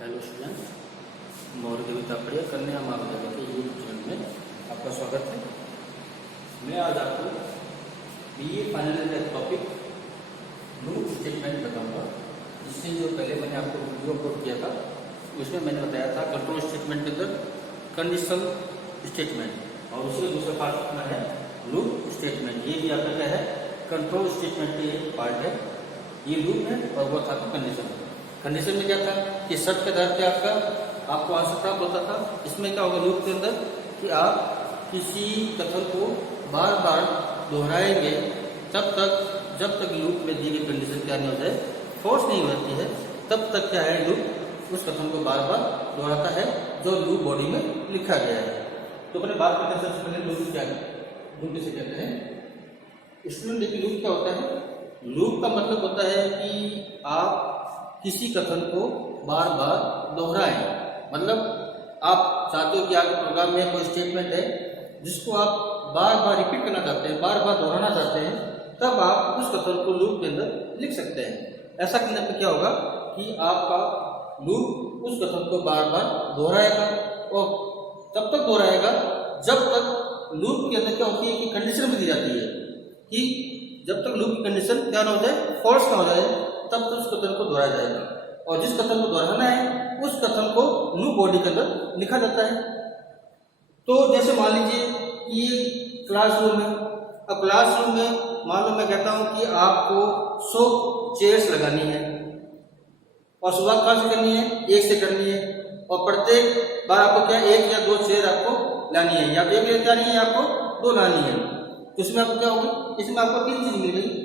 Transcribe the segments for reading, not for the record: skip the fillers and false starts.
Hello student, Maurya कविता पढ़िए कन्या महाविद्यालय के यूट्यूब चैनल में आपका स्वागत है। मैं आज आपको BA final year topic loop statement बताऊंगा। इससे जो पहले मैंने आपको वीडियो अपलोड किया था उसमें मैंने बताया था कंट्रोल स्टेटमेंट के अंदर कंडीशनल स्टेटमेंट और उसके दूसरा पार्ट में है लूप स्टेटमेंट। ये भी आपका क्या है, कंट्रोल स्टेटमेंट का एक पार्ट है। ये लूप है और वो था कंडीशन। कंडीशन में क्या था कि शर्त के आधार पे आपको आंसर प्राप्त होता था। इसमें क्या होगा लूप के अंदर कि आप किसी कथन को बार बार दोहराएंगे जब तक लूप में दी गई कंडीशन क्या नहीं हो जाए, फोर्स नहीं होती है, तब तक क्या है लूप उस कथन को बार बार दोहराता है जो लूप बॉडी में लिखा गया है। तो अपने बात करते हैं सबसे पहले लूप क्या है, लूप किसे कहते हैं। स्टूडेंट देखिए लूप क्या होता है। लूप का मतलब होता है कि आप किसी कथन को बार बार दोहराएं। मतलब आप चाहते हो कि आपके प्रोग्राम में कोई स्टेटमेंट है जिसको आप बार बार रिपीट करना चाहते हैं, बार बार दोहराना चाहते हैं, तब आप उस कथन को लूप के अंदर लिख सकते हैं। ऐसा करने पर क्या होगा कि आपका लूप उस कथन को बार बार दोहराएगा और तब तक दोहराएगा जब तक लूप के अंदर क्या होती है कि कंडीशन भी दी जाती है कि जब तक लूप की कंडीशन क्या ना हो जाए, फॉल्स ना हो जाए, तब तो उस कथन को दोहराया जाएगा। और जिस कथन को दोहराना है उस कथन को लूप बॉडी के अंदर लिखा जाता है। तो जैसे मान लीजिए कि ये क्लासरूम है। अब क्लासरूम में मान लो मैं कहता हूं कि आपको 100 चेयर्स लगानी है और शुरुआत कहाँ से करनी है, 1 से करनी है। और प्रत्येक बार आपको क्या 1 या 2 चेयर आपको लानी है, या 1 लेकर आनी है, आपको 2 लानी है। तो इसमें आपको क्या होगी, इसमें आपको 3 चीज मिल गई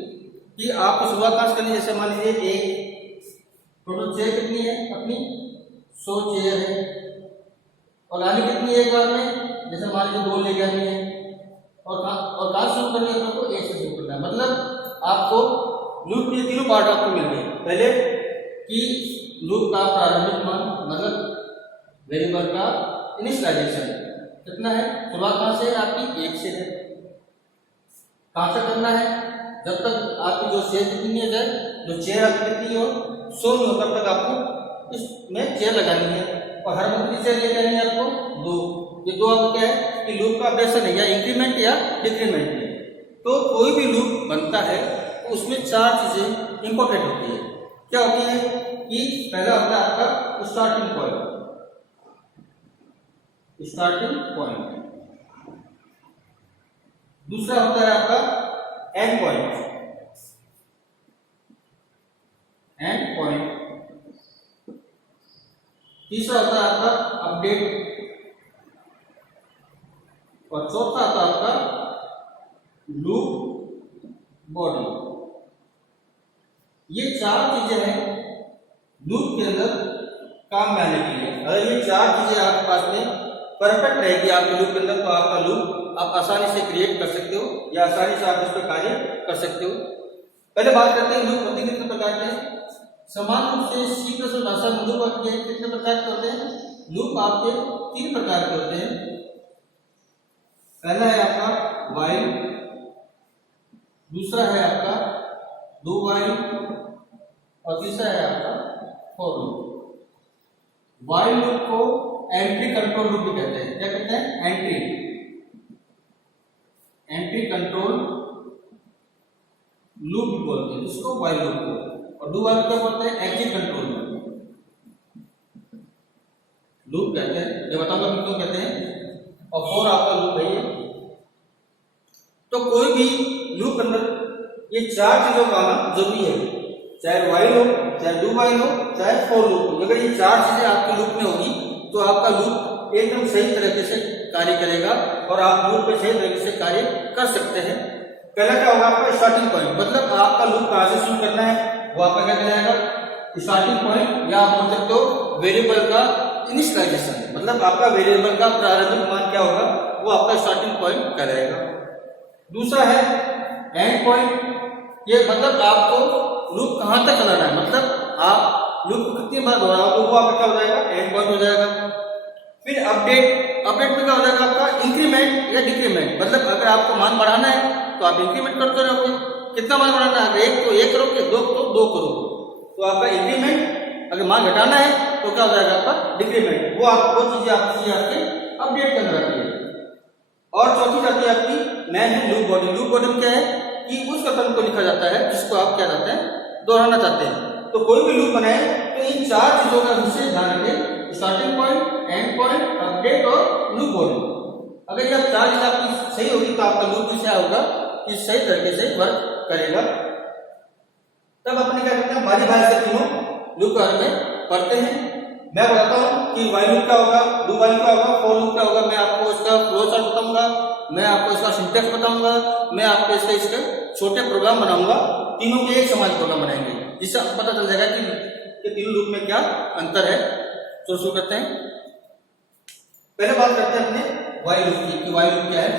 कि आपको शुरुआत कहाँ करनी है। जैसे मान लीजिए एक टोटल चेयर कितनी है अपनी 100 चेयर है और लानी कितनी है एक बार में, जैसे मान लीजिए 2 लेके आनी है और कहाँ शुरू करनी है, आपको 1 से शुरू करना है। मतलब आपको लूप के तीनों पार्ट आपको मिल गए। पहले कि लूप का प्रारंभिक मान, मतलब वेरिएबल का इनिशियलाइजेशन कितना है, शुरुआत कहाँ से है आपकी 1 से है। कहाँ से करना है, जब तक आपकी जो चेयर कितनी हो जाए, जो चेयर आपकी कितनी हो 100 नहीं हो तब तक आपको इसमें चेयर लगानी है। और हर कितनी चेयर लेके आनी है आपको 2। ये 2 आपको क्या है कि लूप का ऑपरेशन है, या इंक्रीमेंट या डिक्रीमेंट है। तो कोई भी लूप बनता है तो उसमें 4 चीजें इंपॉर्टेंट होती है। क्या होती है कि पहला होता है आपका स्टार्टिंग पॉइंट, दूसरा होता है आपका एंड पॉइंट, तीसरा होता है आपका अपडेट और चौथा होता है आपका लूप बॉडी। ये 4 चीजें हैं लूप के अंदर काम में आने के लिए। अगर ये 4 चीजें आपके पास में परफेक्ट रहेगी आपके लूप के अंदर, तो आपका लूप आप आसानी से क्रिएट कर सकते हो या आसानी से आप इस पर कार्य कर सकते हो। पहले बात करते हैं लूप होते कितने प्रकार के हैं। समान रूप से C+ भाषा में लूप आपके कितने प्रकार के होते हैं। लूप आपके 3 प्रकार के होते हैं। पहला है आपका व्हाइल, दूसरा है आपका डू व्हाइल और तीसरा है आपका फॉर लूप। व्हाइल लूप को एंट्री कंट्रोल लूप भी कहते हैं। क्या कहते हैं, एंट्री कंट्रोल लूप भी बोलते हैं, इसको व्हाइल लूप को। और डू व्हाइल क्या बोलते हैं, एग्जिट कंट्रोल लूप कहते हैं। ये बताऊंगा कि क्यों कहते हैं। और फॉर आपका लूप है ये। तो कोई भी लूप अंदर ये 4 चीजों का आना जरूरी है, चाहे व्हाइल हो, चाहे डू व्हाइल हो, चाहे फॉर लूप हो। अगर ये 4 चीजें आपके लूप में होगी तो आपका लूप एकदम सही तरीके से कार्य करेगा और आप लूप पे सही तरीके से कार्य कर सकते हैं। पहला क्या होगा आपका स्टार्टिंग पॉइंट, मतलब आपका लूप कहां से शुरू करना है वो आपका क्या कहलाएगा, स्टार्टिंग पॉइंट, या आप बोल सकते हो वेरिएबल का इनिशियलाइजेशन। मतलब आपका वेरिएबल का प्रारंभिक मान क्या होगा, वो आपका स्टार्टिंग पॉइंट कहलाएगा। दूसरा है एंड पॉइंट, ये मतलब आपको लूप कहां तक चलाना है, मतलब आप लूप को कितनी बार दोहराओगे वो आपका क्या हो जाएगा, एंड पॉइंट हो जाएगा। फिर अपडेट में क्या हो जाएगा आपका इंक्रीमेंट या डिक्रीमेंट। मतलब अगर आपको मान बढ़ाना है तो आप इंक्रीमेंट करते रहोगे, कितना मान बढ़ाना है, 1 तो 1 करोगे, 2 तो 2 करोगे, तो आपका इंक्रीमेंट। अगर मान घटाना है तो क्या हो जाएगा आपका डिक्रीमेंट, वो चीजें आपकी अपडेट के अंदर आती है। और चौथी जाती है आपकी मैन है लूप बॉडी। लूप बॉडी में क्या है कि उस कथन को लिखा जाता है जिसको आप क्या चाहते हैं, दोहराना चाहते हैं। तो कोई भी लूप बनाए तो इन चार चीजों का विशेष ध्यान रखें, starting point, and point, update और लूप बॉडी। अगर ये चार चीज आपकी सही होगी तो आपका लूप भी क्या होगा कि सही तरीके से वर्क करेगा। तब अपने क्या करते हैं, बारी बारी से तीनों लूप के बारे में पढ़ते हैं। मैं बताता हूँ कि वाइल लूप क्या होगा, डू वाइल क्या होगा, फॉर लूप क्या होगा। मैं आपको इसका फ्लो चार्ट बताऊंगा, मैं आपको इसका सिंटैक्स बताऊंगा, मैं आपको इसके छोटे प्रोग्राम बनाऊंगा। तीनों के एक समान प्रोग्राम बनाएंगे जिससे पता चल जाएगा कि तीनों लूप में क्या अंतर है। तो शुरू करते हैं। पहले बात करते हैं अपने वाइल लूप की, वाइल लूप क्या है।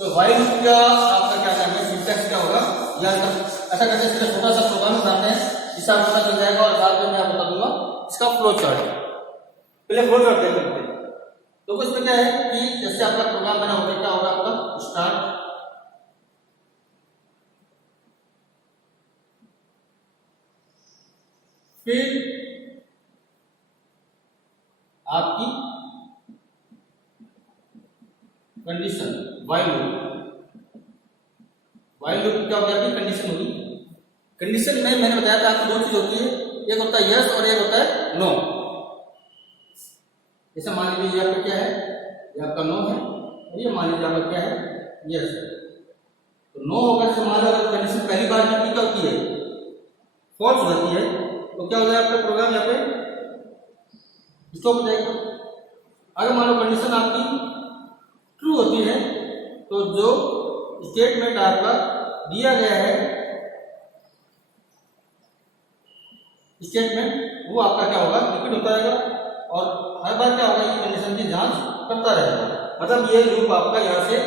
तो वाइल लूप का आपका क्या नाम है, सिंटैक्स क्या होगा, या ऐसा करते हैं छोटा सा प्रोग्राम बनाते हैं जिससे आपको पता चल जाएगा और बाद में मैं आपको बता दूंगा इसका फ्लो चार्ट। पहले फ्लो चार्ट देखते हैं। तो कुछ में क्या है कि जैसे आपका प्रोग्राम बना होगा, क्या होगा आपका स्टार्ट, फिर आपकी condition while loop. While loop क्या होगा, आपकी कंडीशन होगी। कंडीशन में मैंने बताया था आपको दो चीज होती है, एक होता है यस और एक होता है नो। जैसे मान लीजिए ये आपका क्या है, ये आपका नो है, और ये मान लीजिए आपका क्या है, यस है। तो नो होगा, जैसे मान लो अगर कंडीशन पहली बार में क्या होती है, फॉल्स होती है, तो क्या हो जाएगा आपका प्रोग्राम यहाँ पे स्टॉप हो जाएगा। अगर मान लो कंडीशन आपकी ट्रू होती है तो जो स्टेटमेंट आपका दिया गया है स्टेटमेंट, वो आपका क्या होगा, रिपीट होता रहेगा और हर बार क्या होगा, ये कंडीशन की जांच करता रहेगा। मतलब ये लूप आपका यहाँ से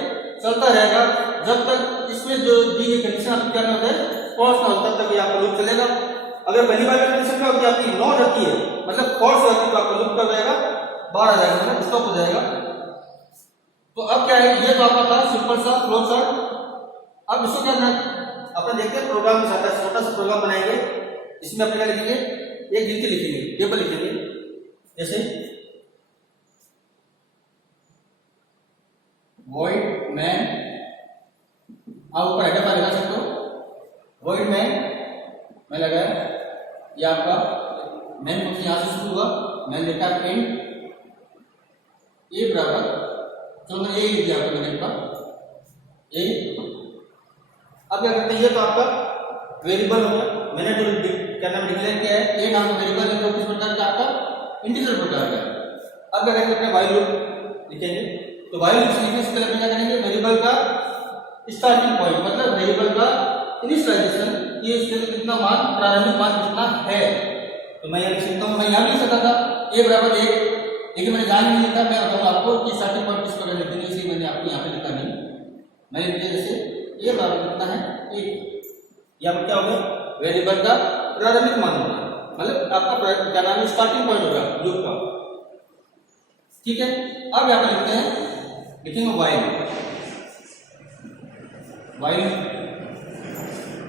चलता रहेगा जब तक इसमें जो दी गई कंडीशन आपकी क्या ना होता है, फॉल्स ना होता तब ये आपका लूप चलेगा। अगर पहली बार कंडीशन क्या होती है आपकी नो रहती है, मतलब फॉल्स होती है, तो आपका लूप कर जाएगा, बाहर आ जाएगा, मतलब स्टॉप हो जाएगा। तो अब क्या है, ये तो आपका था सिंपल सा फ्लो चार्ट। अब इसको क्या करना, अपन देखते हैं प्रोग्राम में छोटा सा प्रोग्राम बनाएंगे। इसमें अपने क्या लिखेंगे, एक गिनती लिखेंगे, टेबल लिखेंगे। जैसे वॉइड मैन, आप ऊपर हेडर फाइल लगा सकते हो। वॉइड मैन मैं लगाया, ये आपका मैन फंक्शन यहां से शुरू हुआ, मैंने लिखा प्रिंट ए बराबर, चलो मैंने ए लिख दिया आपको, मैंने लिखा ए। अब क्या करते हैं, ये तो आपका वेरिएबल हो गया, मैंने जो क्या नाम डिक्लेयर किया है, ए नाम का वेरिएबल है, जो किस प्रकार का आपका इंटीजर प्रकार का है। अब क्या करेंगे, अपने वाइल लूप लिखेंगे। तो वाइल लूप लिखने से पहले क्या करेंगे, वेरिएबल का स्टार्टिंग पॉइंट, मतलब वेरिएबल का इनिशियलाइजेशन, ये इसके लिए कितना मान, प्रारंभिक मान कितना है। तो मैं यहाँ लिख सकता हूँ, मैं यहाँ लिख सकता था ए बराबर 1, लेकिन मैंने जान नहीं लिखा। मैं बताऊँ आपको कि स्टार्टिंग पॉइंट किस प्रकार लिखेंगे, इसलिए मैंने आपको यहाँ पे लिखा नहीं। मैंने लिखा जैसे ए बराबर कितना है 1, यहाँ पर क्या होगा, वेरिएबल का प्रारंभिक मान होगा, मतलब आपका क्या नाम है, स्टार्टिंग पॉइंट होगा लूप का। ठीक है, अब यहाँ पे लिखते हैं, लिखेंगे वाइल।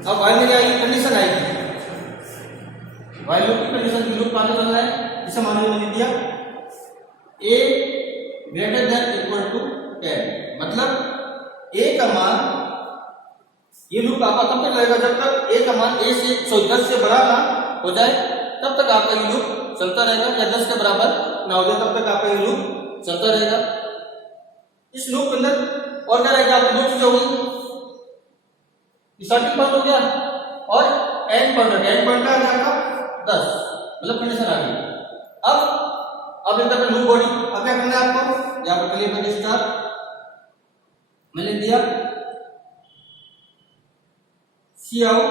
अब वाइल में क्या आएगी, कंडीशन आएगी। वाइल लूप की कंडीशन की लूप आगे चल रहा है, इसे मान लो मैंने दिया a greater than equal to 10, मतलब a का मान, ये लूप आपका कब तक लगेगा, जब तक a का मान a से 10 से बड़ा ना हो जाए तब तक आपका ये लूप चलता रहेगा, या 10 के बराबर ना हो जाए तब तक आपका ये लूप चलता रहेगा। इस लूप के अंदर और क्या रहेगा, आपकी दो चीजें होगी, स्टार्टिंग पॉइंट हो गया और एंड पॉइंट हो गया। एंड पॉइंट आ जाएगा 10, मतलब कंडीशन आ गई। अब इधर पे लूप बॉडी, अब क्या करना है आपको, यहाँ पर क्लियर करके स्टार मैंने दिया सी आउट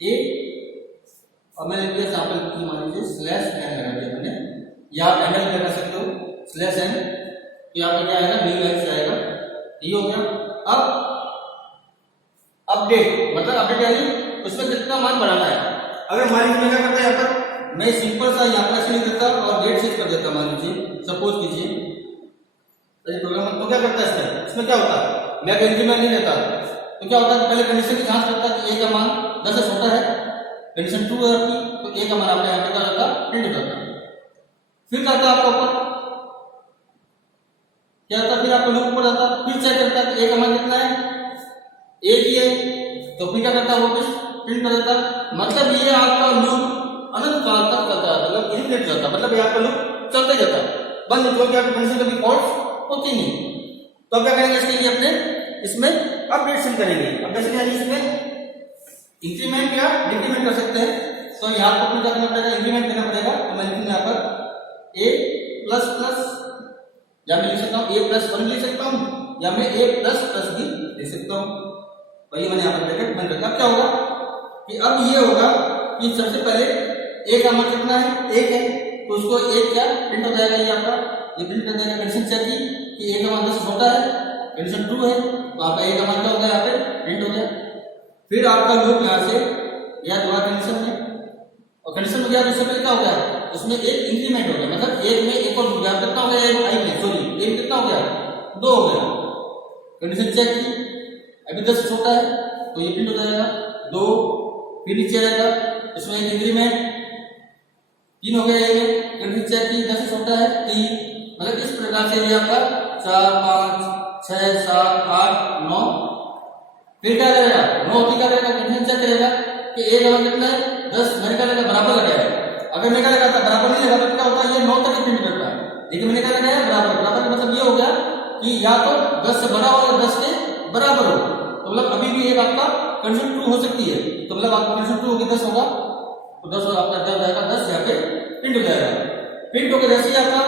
ए, और मैंने दिया सैंपल की, मान लीजिए स्लैश एन लगा दिया मैंने, या आप हैंडल कर सकते हो स्लैश एन, तो यहाँ पे क्या आएगा, न्यू लाइन से आएगा। ये हो गया। अब अपडेट, मतलब अपडेट यानी उसमें कितना मान बढ़ाना है। अगर मान लीजिए मैं क्या करता है, यहाँ पर मैं सिंपल सा यहाँ पर लिख देता और डेट चेंज कर देता, मान लीजिए सपोज कीजिए प्रोग्राम, तो क्या करता है इसमें क्या होता है, मैं इंक्रीमेंट नहीं देता, तो क्या होता है, पहले कंडीशन की जांच करता है कि ए का मान 10 से छोटा है, कंडीशन ट्रू है आपकी, तो ए का मान आपका यहाँ पे क्या होता है, प्रिंट हो जाता है। फिर क्या होता है आपका ऊपर क्या होता है, फिर आपका लूप ऊपर जाता है, फिर चेक करता है कि ए का मान कितना है, एक ही है, तो फिर क्या करता है वापस प्रिंट कर देता है। मतलब ये आपका लूप अनंत काल तक चलता है, मतलब इनफिनिट जाता है, मतलब ये आपका लूप चलता ही जाता है, बंद नहीं होगा, आपकी कंडीशन कभी फॉल्स होती नहीं। तो अब क्या करेंगे इसके लिए, अपने इसमें अपडेशन करेंगे। अपडेशन यानी इसमें इंक्रीमेंट या डिक्रीमेंट कर सकते हैं। तो यहाँ पर क्या करना पड़ेगा, इंक्रीमेंट करना पड़ेगा। तो मैं लिखूंगा यहाँ पर ए प्लस प्लस, या मैं लिख सकता हूँ ए प्लस 1 लिख सकता हूँ, या मैं ए प्लस प्लस भी लिख सकता हूँ। तो ये मैंने यहाँ पर ब्रैकेट बंद कर दिया। अब क्या होगा कि अब ये होगा कि सबसे पहले ए का मान कितना है, 1 है, तो उसको 1 क्या प्रिंट हो जाएगा, ये आपका ये प्रिंट कर देगा। कंडीशन चेक की कि ए का मान 10 छोटा है, कंडीशन ट्रू है, तो आपका ए का मान क्या होगा, यहाँ पे प्रिंट हो गया। फिर आपका लूप यहाँ से गया दोबारा कंडीशन में, और कंडीशन में गया तो उससे क्या हो गया, उसमें एक इंक्रीमेंट हो गया, मतलब एक में एक और गया, कितना हो गया, आई में सॉरी एक कितना हो गया, 2 हो गया। कंडीशन चेक की, अभी 10 छोटा है तो ये प्रिंट हो जाएगा 2, फिर नीचे आएगा इसमें एक इंक्रीमेंट 3 हो गया, ये कंडीशन चेक की 10 छोटा है 3, मतलब इस प्रकार से ये आपका 4 5 6 7 8 9, फिर क्या करेगा 9 होती क्या करेगा, कंडीशन चेक करेगा कि ए का मान कितना है 10, मैंने क्या लगा बराबर लगाया है। अगर मैं क्या लगाता बराबर नहीं लगा तो क्या होता है, ये 9 तक प्रिंट करता है, लेकिन मैंने क्या लगाया बराबर। बराबर का मतलब ये हो गया कि या तो 10 से बड़ा हो या 10 के बराबर हो, तो मतलब अभी भी एक आपका कंडीशन ट्रू हो सकती है। तो मतलब आपका कंडीशन ट्रू होगी 10 होगा, तो 10 आपका क्या हो जाएगा, 10 यहाँ पे प्रिंट हो जाएगा। प्रिंट होकर जैसे ही आपका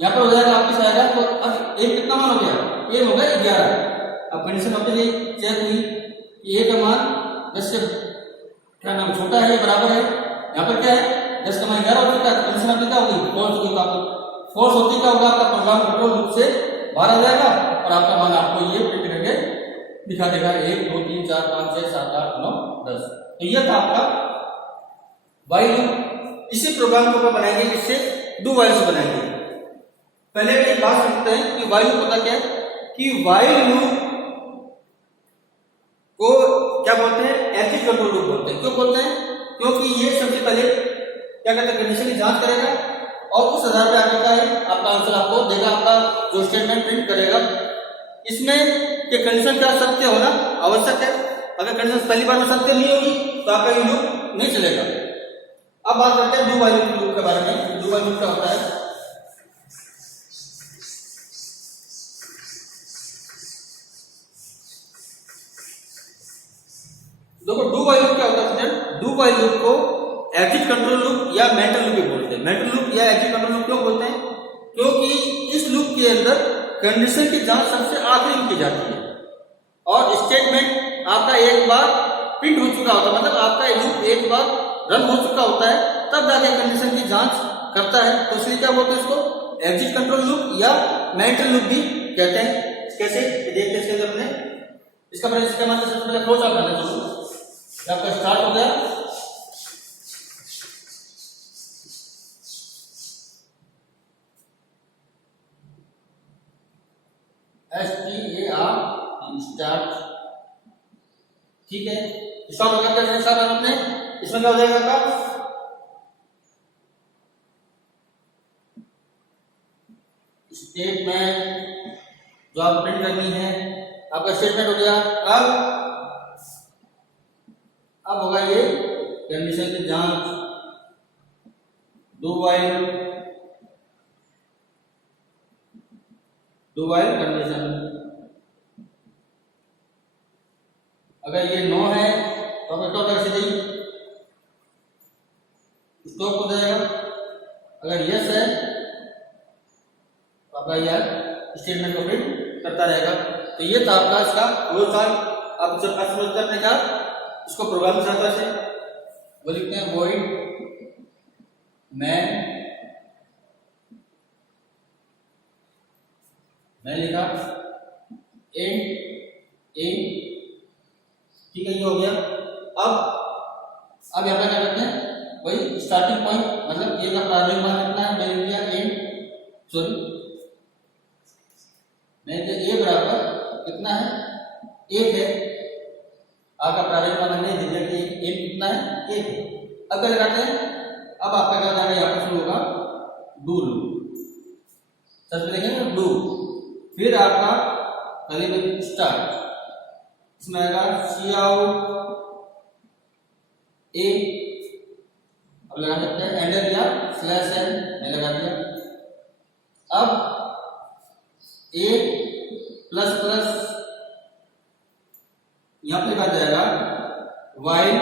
यहाँ पर हो जाएगा आपके आएगा, तो अब एक कितना मान हो गया, ए हो गया 11। अब कंडीशन वापस ये चेक हुई कि ए का मान 10 से क्या नाम छोटा है, बराबर है, यहाँ पर क्या है 10 का मान 11 हो चुका है, कंडीशन आपकी क्या होगी, फॉल्स होगी। आपको फॉल्स होती क्या होगा, आपका प्रोग्राम कंट्रोल लूप से बाहर आ जाएगा और आपका मान आपको ये प्रिंट करके दिखा देगा 1 2 3 4 5 6 7 8 9 10। तो ये था आपका व्हाइल लूप। इसी प्रोग्राम को बनाएंगे, इससे डू व्हाइल से बनाएंगे। पहले एक बात समझते हैं कि व्हाइल लूप होता क्या है, कि व्हाइल लूप को क्या बोलते हैं, एग्जिट कंट्रोल लूप बोलते हैं। क्यों बोलते हैं, क्योंकि ये सबसे पहले क्या करता है, कंडीशन की जांच करेगा और उस आधार पर आगे का है आपका आंसर आपको देगा, आपका जो स्टेटमेंट प्रिंट करेगा। इसमें कि कंडीशन क्या सत्य होना आवश्यक है। अगर कंडीशन पहली बार में सत्य नहीं होगी तो आपका ये लूप नहीं चलेगा। अब बात करते हैं डू व्हाइल लूप के बारे में। डू व्हाइल लूप क्या होता है, देखो डू व्हाइल लूप क्या होता है स्टूडेंट, डू व्हाइल लूप को एग्जिट कंट्रोल लूप या मेंटल लूप भी बोलते हैं। मेंटल लूप या एग्जिट कंट्रोल लूप क्यों बोलते हैं, क्योंकि इस लूप के अंदर कंडीशन की जांच सबसे आखिरी में की जाती है और स्टेटमेंट आपका एक बार प्रिंट हो चुका होता है, मतलब आपका लूप एक बार रन हो चुका होता है, तब जाके कंडीशन की जांच करता है। तो इसलिए क्या बोलते हैं इसको, एग्जिट कंट्रोल लूप या मेंटल लूप भी कहते हैं। कैसे देखते हैं इसके अपने, इसका मतलब सबसे पहले फ्लो चार्ट बनाना चाहिए। आपका स्टार्ट हो गया, START स्टार्ट, ठीक है, स्टार्ट हो गया। कैसे स्टार्ट करना अपने, इसमें क्या हो जाएगा आपका स्टेटमेंट जो आप प्रिंट करनी है, आपका स्टेटमेंट हो गया। अब होगा ये कंडीशन की जांच, डू व्हाइल कंडीशन। अगर ये नो है तो आपका क्या होगा, सीधे स्टॉप हो जाएगा। अगर यस है तो आपका यह स्टेटमेंट को प्रिंट करता रहेगा। तो ये था आपका इसका फ्लो चार्ट। अब जब समझते हैं अपने क्या इसको प्रोग्राम चाहता है, वो लिखते हैं वॉइड मैं लिखा एंड, ठीक है, ये हो गया। अब यहाँ पे क्या करते हैं, वही स्टार्टिंग पॉइंट, मतलब ए का प्रारंभिक मान कितना है, मैंने लिया ए बराबर कितना है 1 है। आपका प्रारंभिक मान हमने दिया कि एन कितना कितना है, 1 है। अब क्या लगाते हैं, अब आपका क्या जाएगा, यहाँ पर शुरू होगा डू लूप, सबसे देखेंगे डू, फिर आपका करेंगे स्टार्ट, इसमें आएगा सी आउट ए, अब लगा सकते हैं एंटर दिया स्लैश एन में लगा दिया। अब ए प्लस प्लस यहां पे लिखा जाएगा while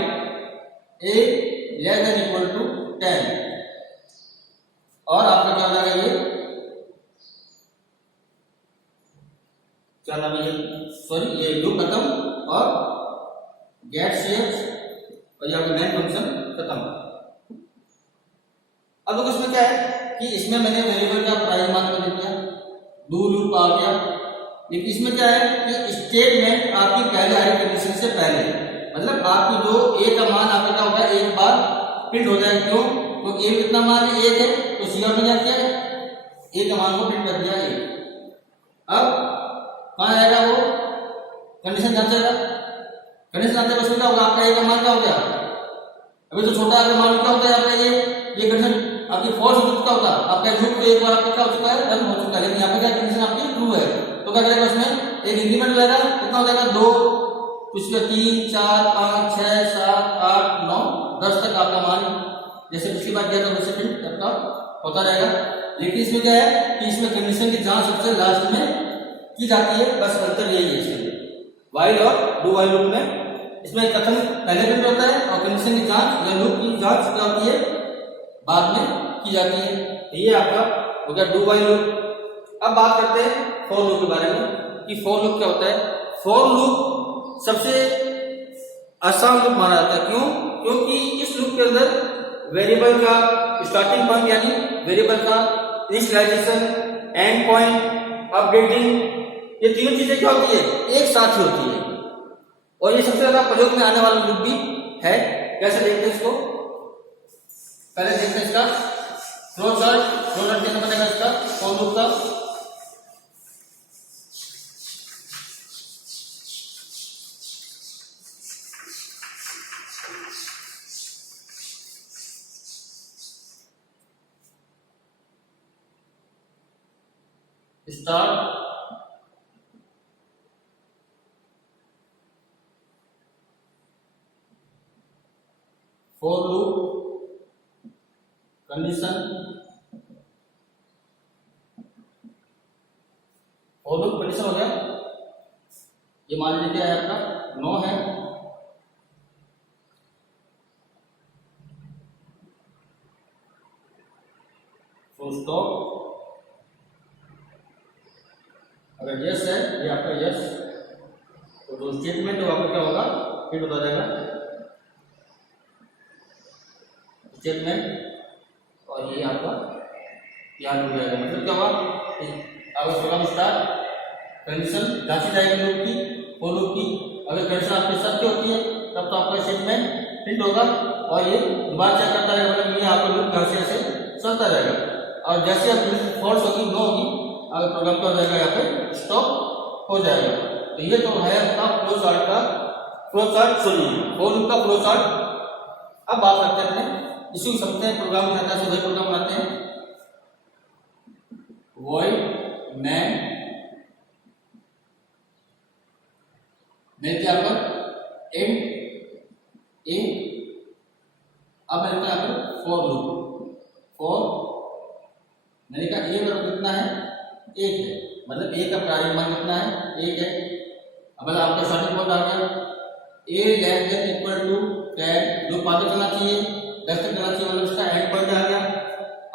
a less than equal to 10, और आपका क्या हो जाएगा, ये क्या नाम है, सॉरी ये लूप खत्म और गेट शेप्स और यहाँ पे मेन फंक्शन खत्म। अब देखो इसमें क्या है कि इसमें मैंने वेरिएबल का प्राइस मान कर दिया, डू लूप आ गया, लेकिन इसमें क्या है कि स्टेटमेंट आपकी पहले आई कंडीशन से पहले, मतलब आपकी जो ए का मान आपका क्या होगा, एक बार प्रिंट हो जाएगा। क्यों, तो ए कितना मान है, 1 है, तो सी आउट में क्या किया, ए का मान को प्रिंट कर दिया 1। अब कहाँ आएगा, वो कंडीशन जांचेगा, कंडीशन जांचते बस क्या होगा, आपका ए का मान क्या हो गया, अभी तो छोटा आपका मान क्या होता है, आपका ये कंडीशन आपकी फॉल्स हो चुका होता, आपका लूप तो एक बार आपका क्या हो चुका है, रन हो चुका है, लेकिन यहाँ पे क्या कंडीशन आपकी ट्रू है, तो क्या करेगा उसमें एक इंक्रीमेंट होगा, कितना हो जाएगा 2, उसके 3 4 5 6 7 8 9 10 तक आपका मान जैसे पिछली बार किया था वैसे प्रिंट आपका होता रहेगा। लेकिन इसमें क्या है कि इसमें कंडीशन की जांच सबसे लास्ट में की जाती है, बस अंतर यही है इसमें वाइल और डू वाइल लूप में, इसमें कथन पहले प्रिंट होता है और कंडीशन की जांच या लूप की जांच क्या होती है, बाद में की जाती है। ये आपका हो गया डू वाइल लूप। अब बात करते हैं फॉर लूप के बारे में कि फॉर लूप क्या होता है। फॉर लूप सबसे आसान लूप माना जाता है, क्यों, क्योंकि इस लूप के अंदर वेरिएबल का स्टार्टिंग पॉइंट यानी वेरिएबल का इनिशियलाइजेशन, एंड पॉइंट, अपडेटिंग, ये तीनों चीजें क्या होती है, एक साथ ही होती है, और ये सबसे ज्यादा प्रयोग में आने वाला लूप भी है। कैसे देखते हैं इसको, पहले देखते हैं इसका फ्लो चार्ट कैसे बनेगा इसका फॉर लूप का। Start, for loop, condition, for loop condition हो गया। ये मान लीजिए क्या है आपका 9 है, फुल स्टॉप, अगर यस है ये आपका यस, तो जो स्टेटमेंट है आपका क्या होगा, फिर बता जाएगा स्टेटमेंट, और ये आपका याद हो जाएगा। मतलब क्या हुआ, अगर प्रोग्राम स्टार्ट कंडीशन जांची जाएगी लूप की, फॉर लूप की, अगर कंडीशन आपकी सत्य होती है तब तो आपका स्टेटमेंट प्रिंट होगा, और ये दोबारा चेक करता रहेगा, मतलब ये आपका लूप कैसे ऐसे चलता रहेगा। और जैसे आप फॉल्स होगी, नो होगी, अगर प्रोग्राम क्या हो जाएगा, यहाँ पे स्टॉप हो जाएगा। तो ये तो है आपका फ्लो चार्ट का फॉर लूप का फ्लो चार्ट। अब बात करते हैं अपने इसी समझते हैं प्रोग्राम बनाते हैं, प्रोग्राम बनाते हैं। वॉइड मैन क्या पर एंड ए, अब मैंने कहा फॉर लूप, फॉर मैंने कहा ए बराबर कितना है, 1 है, मतलब ए का प्रारंभिक मान कितना है, 1 है। अब मतलब आपका स्टार्टिंग पॉइंट आ गया, a less than equal to 10, loop आगे चलना चाहिए, 10 तक चलना चाहिए, मतलब इसका एंड पॉइंट आ गया।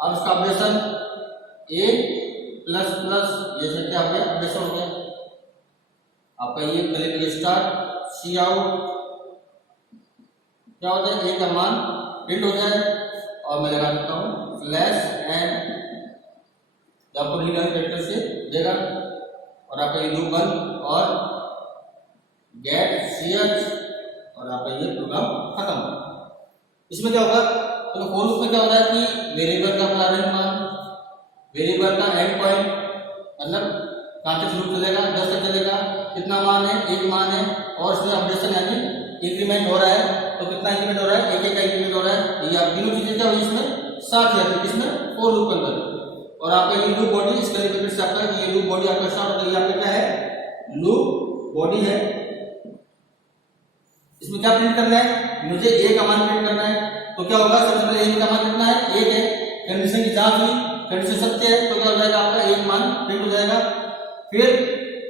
अब इसका ऑपरेशन ए प्लस प्लस, ये सब क्या हो गया, ऑपरेशन हो गया आपका। ये पहले स्टार्ट सी आउट क्या होता है, ए का मान प्रिंट हो जाए, और मैं लगा देता हूँ स्लैश एंड, आपको रीड कैरेक्टर से देगा, और आपका ये लूप बंद और गेट सीएच, और आपका ये प्रोग्राम खत्म। इसमें क्या होगा, तो फॉर लूप में क्या होता है कि वेरिएबल का प्रारंभिक मान, वेरिएबल का एंड पॉइंट, मतलब कहां तक लूप चलेगा, 10 तक चलेगा, कितना मान है, 1 मान है, और इसमें ऑपरेशन यानी इंक्रीमेंट हो रहा है, तो कितना इंक्रीमेंट हो रहा है, एक एक का इंक्रीमेंट हो रहा है। ये आप तीनों चीजें क्या हुई इसमें, साथ ही आती है किसमें, फोर लूप के अंदर। और आपका ये लूप बॉडी, इसका रिपीट से आपका ये लूप बॉडी आपका स्टार्ट होता है। ये आपका क्या है, लूप बॉडी है। इसमें क्या प्रिंट करना है, मुझे ए का मान प्रिंट करना है। तो क्या होगा, सबसे पहले ए का मान कितना है, एक है। कंडीशन की जांच हुई, कंडीशन सत्य है, तो क्या हो जाएगा आपका एक मान प्रिंट हो जाएगा। फिर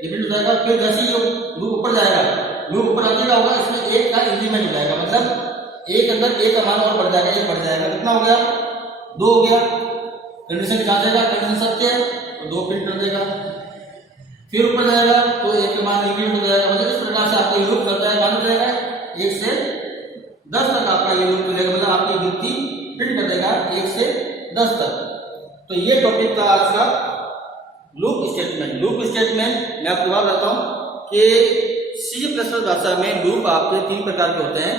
ये प्रिंट हो जाएगा। फिर जैसे ही लूप ऊपर जाएगा, लूप ऊपर आते क्या होगा, इसमें एक का इंक्रीमेंट हो जाएगा, मतलब एक के अंदर एक का मान और बढ़ जाएगा, एक बढ़ जाएगा। कितना हो गया, 2 हो गया। कंडीशन की जांच आएगा, कंडीशन सत्य है तो 2 प्रिंट कर देगा। फिर ऊपर जाएगा तो एक का मान इंक्रीमेंट हो जाएगा। मतलब इस प्रकार से आपका ये लूप चलता है, मान जाएगा 1 से 10 तक आपका ये लूप चलेगा। मतलब आपकी गिनती प्रिंट कर देगा 1 से 10 तक। तो ये टॉपिक था आज का लूप स्टेटमेंट। लूप स्टेटमेंट मैं आपको बात बताता हूं कि C++ भाषा में लूप आपके 3 प्रकार के होते हैं,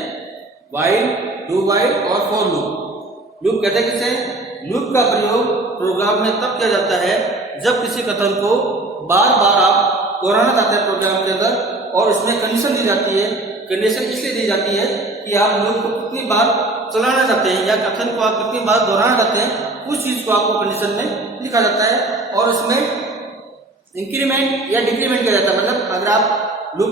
व्हाइल, डू व्हाइल और फॉर लूप। लूप कहते हैं किसे, लूप का प्रयोग प्रोग्राम में तब किया जाता है जब किसी कथन को बार बार आप दोहराना चाहते हैं प्रोग्राम के अंदर, और इसमें कंडीशन दी जाती है। कंडीशन इसलिए दी जाती है कि आप लूप को कितनी बार चलाना चाहते हैं या कथन को आप कितनी बार दोहराना चाहते हैं, उस चीज को आपको कंडीशन में लिखा जाता है। और इसमें इंक्रीमेंट या डिक्रीमेंट किया जाता है। मतलब अगर आप लूप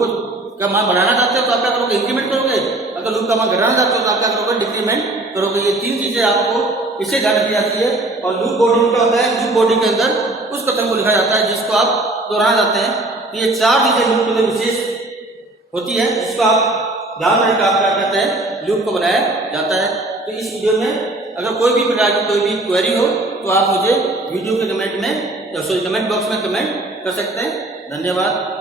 का मान बढ़ाना चाहते हो तो आप क्या करोगे, इंक्रीमेंट करोगे। अगर लूप का मान घटाना चाहते हो तो आप क्या करोगे, डिक्रीमेंट करोगे। ये 3 चीजें आपको इससे ध्यान रखी जाती है। और लूप बॉडी में क्या होता है, लूप बॉडी के अंदर उस कथन को लिखा जाता है जिसको आप दोहराना चाहते हैं। तो ये 4 चीजें लूप के लिए विशेष होती है, जिसको आप ध्यान रखकर आप क्या कहते हैं, लूप को बनाया जाता है। तो इस वीडियो में अगर कोई भी प्रकार की कोई भी क्वेरी हो तो आप मुझे वीडियो के कमेंट में, सॉरी कमेंट बॉक्स में कमेंट कर सकते हैं। धन्यवाद।